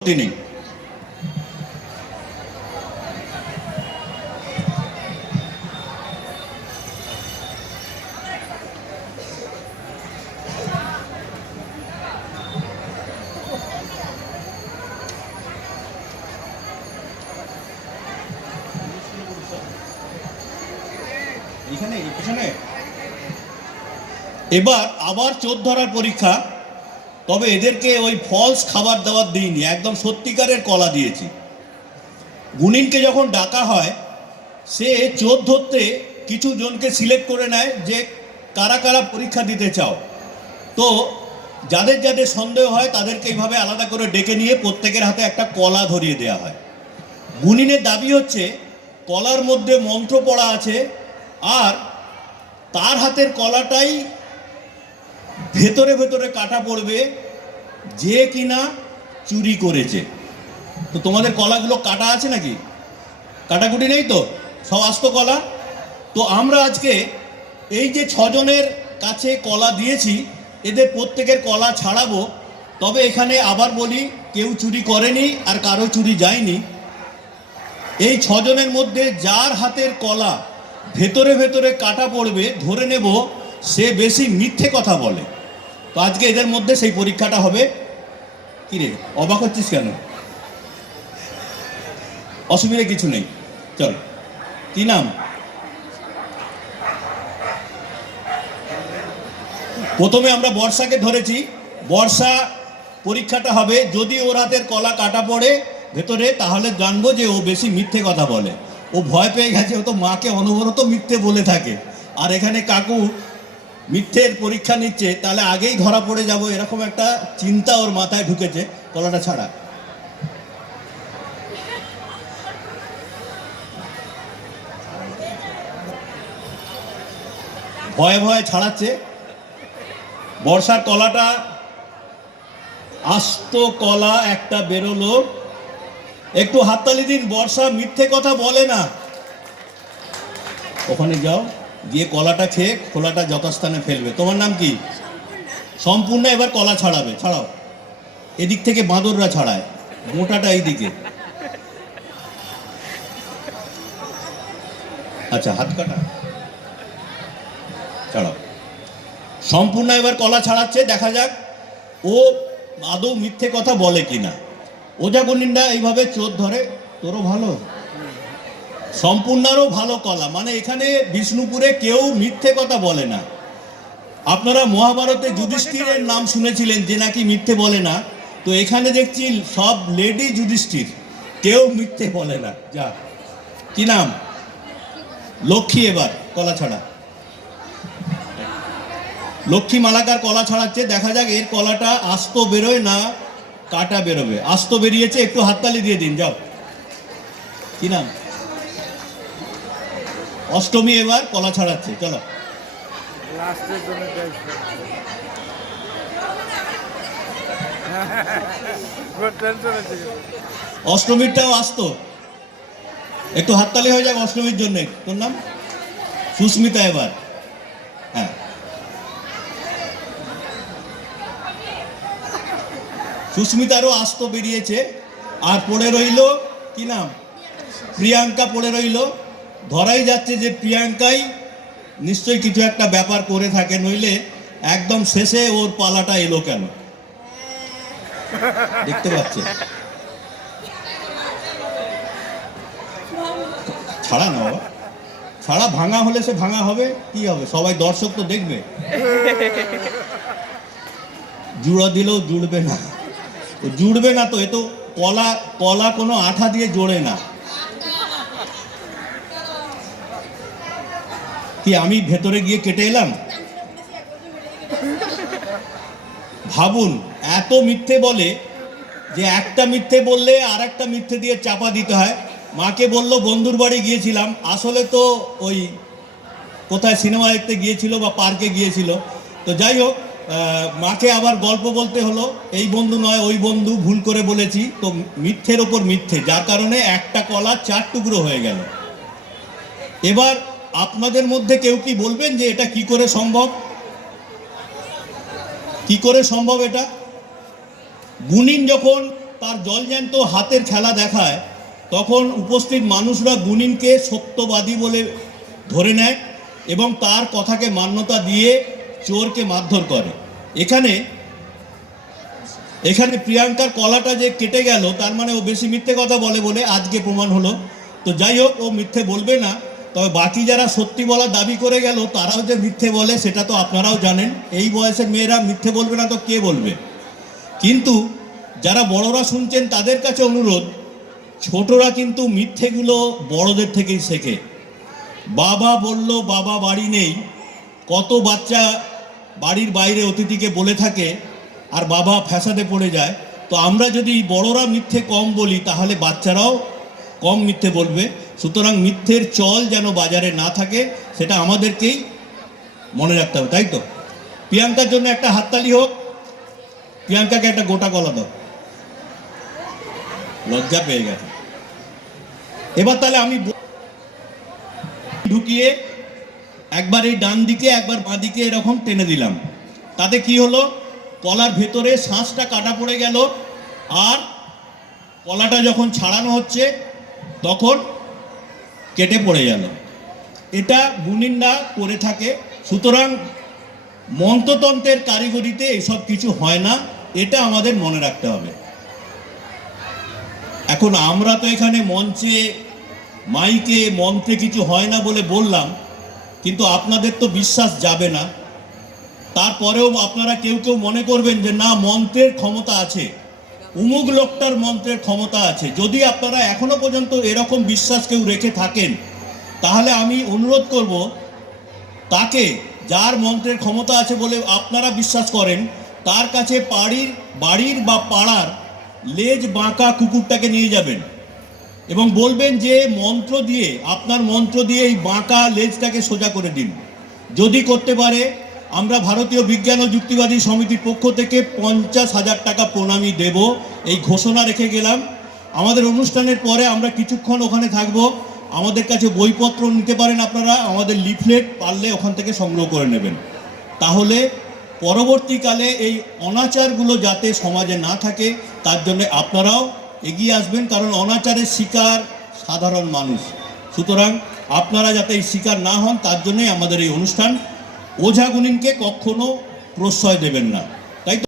তিনি এখানে পিছনে এবার আবার চোর ধরার পরীক্ষা। তবে এদেরকে ওই ফলস খাবার দাবার দিইনি, একদম সত্যিকারের কলা দিয়েছি। গুণিনকে যখন ডাকা হয়, সে চোর ধরতে কিছু জনকে সিলেক্ট করে নেয় যে কারা কারা পরীক্ষা দিতে চাও। তো যাদের যাদের সন্দেহ হয় তাদেরকে এইভাবে আলাদা করে ডেকে নিয়ে প্রত্যেকের হাতে একটা কলা ধরিয়ে দেওয়া হয়। গুণিনের দাবি হচ্ছে কলার মধ্যে মন্ত্র পড়া আছে, আর তার হাতের কলাটাই ভেতরে ভেতরে কাটা পড়বে যে কিনা চুরি করেছে। তো তোমাদের কলাগুলো কাটা আছে নাকি? কাটাকুটি নেই তো, সব আস্ত কলা। তো আমরা আজকে এই যে ছজনের কাছে কলা দিয়েছি, এদের প্রত্যেকের কলা ছাড়াবো। তবে এখানে আবার বলি, কেউ চুরি করেনি আর কারো চুরি যায়নি। এই ছজনের মধ্যে যার হাতের কলা ভেতরে ভেতরে কাটা পড়বে, ধরে নেব সে বেশি মিথ্যে কথা বলে। তো আজকে এদের মধ্যে সেই পরীক্ষাটা হবে। কি রে, অবাক হচ্ছিস কেন? অসুবিধা কিছু নেই, চল। কি নাম? প্রথমে আমরা বর্ষাকে ধরেছি। বর্ষা পরীক্ষাটা হবে, যদি ওর হাতের কলা কাটা পড়ে ভেতরে, তাহলে জানবো যে ও বেশি মিথ্যে কথা বলে। ও ভয় পেয়ে গেছে, ও তো মাকে অনবরত মিথ্যে বলে থাকে। আর এখানে কাকু মিথ্যের পরীক্ষা নিচ্ছে, তাহলে আগেই ধরা পড়ে যাব, এরকম একটা চিন্তা ওর মাথায় ঢুকেছে। কলাটা ছাড়া। ভয়ে ভয়ে ছাড়াচ্ছে। বর্ষার কলাটা আস্ত কলা একটা বেরোলো। একটু হাততালি দিন, বর্ষা মিথ্যে কথা বলে না। ওখানে যাও, গিয়ে কলাটা খেয়ে খোলাটা যথাস্থানে ফেলবে। তোমার নাম কি? সম্পূর্ণ। এবার কলা ছাড়াবে। ছাড়াও। এদিক থেকে বাঁদররা ছাড়ায়, মোটাটা এইদিকে। আচ্ছা, হাত কাটা। ছাড়াও। সম্পূর্ণ এবার কলা ছাড়াচ্ছে, দেখা যাক ও আদৌ মিথ্যে কথা বলে কিনা। ওজা গুন্ডা এইভাবে চোর ধরে। তোরও ভালো, সম্পূর্ণারও ভালো কলা। মানে এখানে বিষ্ণুপুরে কেউ মিথ্যে কথা বলে না। আপনারা মহাভারতে যুধিষ্ঠিরের নাম শুনেছিলেন যে নাকি মিথ্যে বলে না। তো এখানে দেখছি সব লেডি যুধিষ্ঠির, কেউ মিথ্যে বলে না। যা, কি নাম? লক্ষ্মী। এবার কলা ছাড়া। লক্ষ্মী মালাকার কলা ছাড়াচ্ছে, দেখা যাক এর কলাটা আস্ত বেরোয় না কাটা বেরোবে। আস্ত বেরিয়েছে, একটু হাততালি দিয়ে দিন। যাও, কি নাম? অষ্টমী এবার কলা ছাড়াচ্ছে, চলো। অষ্টমীরটাও আস্ত, একটু হাততালি হয়ে যাক অষ্টমীর জন্য। তোর নাম? সুস্মিতা। এবার হ্যাঁ, সুস্মিতারও আস্ত বেরিয়েছে। আর পড়ে রইল, কি নাম? প্রিয়াঙ্কা পড়ে রইল। ধরাই যাচ্ছে যে প্রিয়াঙ্কাই নিশ্চয়ই কিছু একটা ব্যাপার করে থাকে, নইলে একদম শেষে ওর পালাটা এলো কেন? দেখতে পাচ্ছে। ছাড়া না বাবা, ছাড়া। ভাঙা হলে সে ভাঙা হবে, কি হবে? সবাই দর্শক তো দেখবে। জুড়া দিলেও জুড়বে না, জুড়বে না। তো এ তো কলা, কলা কোনো আঠা দিয়ে জোড়ে না। কি আমি ভেতরে গিয়ে কেটে এলাম? ভাবুন, এত মিথ্যে বলে যে একটা মিথ্যে বললে আর একটা মিথ্যে দিয়ে চাপা দিতে হয়। মাকে বলল বন্ধুর বাড়ি গিয়েছিলাম, আসলে তো ওই কোথায় সিনেমা দেখতে গিয়েছিল বা পার্কে গিয়েছিল। তো যাই হোক, মাকে আবার গল্প বলতে হলো, এই বন্ধু নয় ওই বন্ধু, ভুল করে বলেছি। তো মিথ্যের ওপর মিথ্যে, যার কারণে একটা কলা 4 টুকরো হয়ে গেল। এবার আপনাদের মধ্যে কেউ কি বলবেন যে এটা কি করে সম্ভব? কি করে সম্ভব এটা? গুণিন যখন তার জলজ্যান্ত হাতের খেলা দেখায়, তখন উপস্থিত মানুষরা গুনিনকে সত্যবাদী বলে ধরে নেয় এবং তার কথাকে মান্যতা দিয়ে চোরকে মারধর করে। এখানে প্রিয়াঙ্কার কলাটা যে কেটে গেল, তার মানে ও বেশি মিথ্যে কথা বলে বলে আজকে প্রমাণ হলো। তো যাই হোক, ও মিথ্যে বলবে না, তবে বাকি যারা সত্যি বলার দাবি করে গেল তারাও যে মিথ্যে বলে সেটা তো আপনারাও জানেন। এই বয়সের মেয়েরা মিথ্যে বলবে না তো কে বলবে? কিন্তু যারা বড়রা শুনছেন তাদের কাছে অনুরোধ, ছোটরা কিন্তু মিথ্যেগুলো বড়দের থেকেই শেখে। বাবা বলল বাবা বাড়ি নেই, কত বাচ্চা বাড়ির বাইরে অতিথিকে বলে থাকে আর বাবা ফ্যাসাদে পড়ে যায়। তো আমরা যদি বড়রা মিথ্যে কম বলি তাহলে বাচ্চারাও কম মিথ্যে বলবে। সুতরাং মিথ্যের চল যেন বাজারে না থাকে সেটা আমাদেরকেই মনে রাখতে হবে, তাই তো? প্রিয়াঙ্কার জন্য একটা হাততালি হোক। প্রিয়াঙ্কাকে একটা গোটা কলা দাও, লজ্জা পেয়ে গেছে। এবার তাহলে আমি ঢুকিয়ে একবার এই ডান দিকে একবার বাঁ দিকে এরকম টেনে দিলাম, তাতে কি হলো? কলার ভেতরে শাঁসটা কাটা পড়ে গেল, আর কলাটা যখন ছাড়ানো হচ্ছে তখন কেটে পড়ে গেল। এটা গুণিনরা করে থাকে। সুতরাং মন্ত্রতন্ত্রের কারিগরিতে এসব কিছু হয় না, এটা আমাদের মনে রাখতে হবে। এখন আমরা তো এখানে মঞ্চে মাইকে মন্ত্রে কিছু হয় না বলে বললাম, কিন্তু আপনাদের তো বিশ্বাস যাবে না। তারপরেও আপনারা কেউ কেউ মনে করবেন যে না, মন্ত্রের ক্ষমতা আছে, উমুক লোকটার মন্ত্রের ক্ষমতা আছে। যদি আপনারা এখনো পর্যন্ত এরকম বিশ্বাস কেউ রেখে থাকেন, তাহলে আমি অনুরোধ করব তাকে, যার মন্ত্রের ক্ষমতা আছে বলে আপনারা বিশ্বাস করেন, তার কাছে বাড়ির বা পাড়ার লেজ বাঁকা কুকুরটাকে নিয়ে যাবেন এবং বলবেন যে মন্ত্র দিয়ে, আপনার মন্ত্র দিয়ে এই বাঁকা লেজটাকে সোজা করে দিন। যদি করতে পারে, আমরা ভারতীয় বিজ্ঞান ও যুক্তিবাদী সমিতির পক্ষ থেকে 50,000 টাকা প্রণামী দেব, এই ঘোষণা রেখে গেলাম। আমাদের অনুষ্ঠানের পরে আমরা কিছুক্ষণ ওখানে থাকব। আমাদের কাছে বইপত্র নিতে পারেন আপনারা, আমাদের লিফলেট পারলে ওখান থেকে সংগ্রহ করে নেবেন। তাহলে পরবর্তীকালে এই অনাচারগুলো যাতে সমাজে না থাকে তার জন্য আপনারাও এগিয়ে আসবেন, কারণ অনাচারের শিকার সাধারণ মানুষ। সুতরাং আপনারা যাতে এই শিকার না হন তার জন্যই আমাদের এই অনুষ্ঠান। ওঝা গুনিনকে কখনো প্রশ্রয় দেবেন না। তাই